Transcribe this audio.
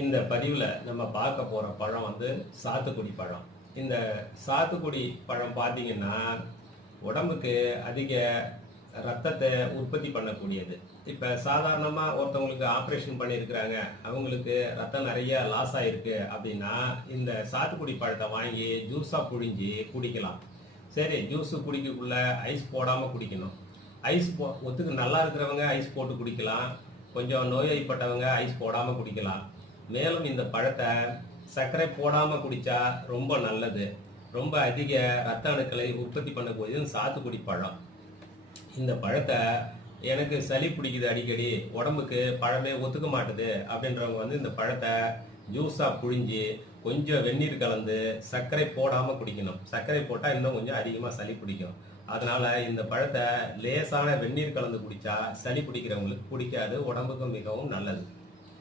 இந்த பதிவில் நம்ம பார்க்க போகிற பழம் வந்து சாத்துக்குடி பழம். இந்த சாத்துக்குடி பழம் பார்த்தீங்கன்னா உடம்புக்கு அதிக ரத்தத்தை உற்பத்தி பண்ணக்கூடியது. இப்போ சாதாரணமாக ஒருத்தவங்களுக்கு ஆப்ரேஷன் பண்ணியிருக்கிறாங்க, அவங்களுக்கு ரத்தம் நிறைய லாஸ் ஆகிருக்கு அப்படின்னா இந்த சாத்துக்குடி பழத்தை வாங்கி ஜூஸாக புழிஞ்சி குடிக்கலாம். சரி, ஜூஸு குடிக்கக்குள்ள ஐஸ் போடாமல் குடிக்கணும். ஐஸ் ஒத்துக்கு நல்லா இருக்கிறவங்க ஐஸ் போட்டு குடிக்கலாம், கொஞ்சம் நோய்வாய்ப்பட்டவங்க ஐஸ் போடாமல் குடிக்கலாம். மேலும் இந்த பழத்தை சர்க்கரை போடாமல் குடித்தா ரொம்ப நல்லது. ரொம்ப அதிக ரத்த அணுக்களை உற்பத்தி பண்ணக்கூடியது சாத்துக்குடி பழம். இந்த பழத்தை எனக்கு சளி பிடிக்குது, அடிக்கடி உடம்புக்கு பழமே ஒத்துக்க மாட்டுது அப்படின்றவங்க வந்து இந்த பழத்தை ஜூஸாக புழிஞ்சி கொஞ்சம் வெந்நீர் கலந்து சர்க்கரை போடாமல் குடிக்கணும். சர்க்கரை போட்டால் இன்னும் கொஞ்சம் அதிகமாக சளி பிடிக்கும். அதனால் இந்த பழத்தை லேசான வெந்நீர் கலந்து குடித்தா சளி பிடிக்கிறவங்களுக்கு பிடிக்காது, உடம்புக்கும் மிகவும் நல்லது.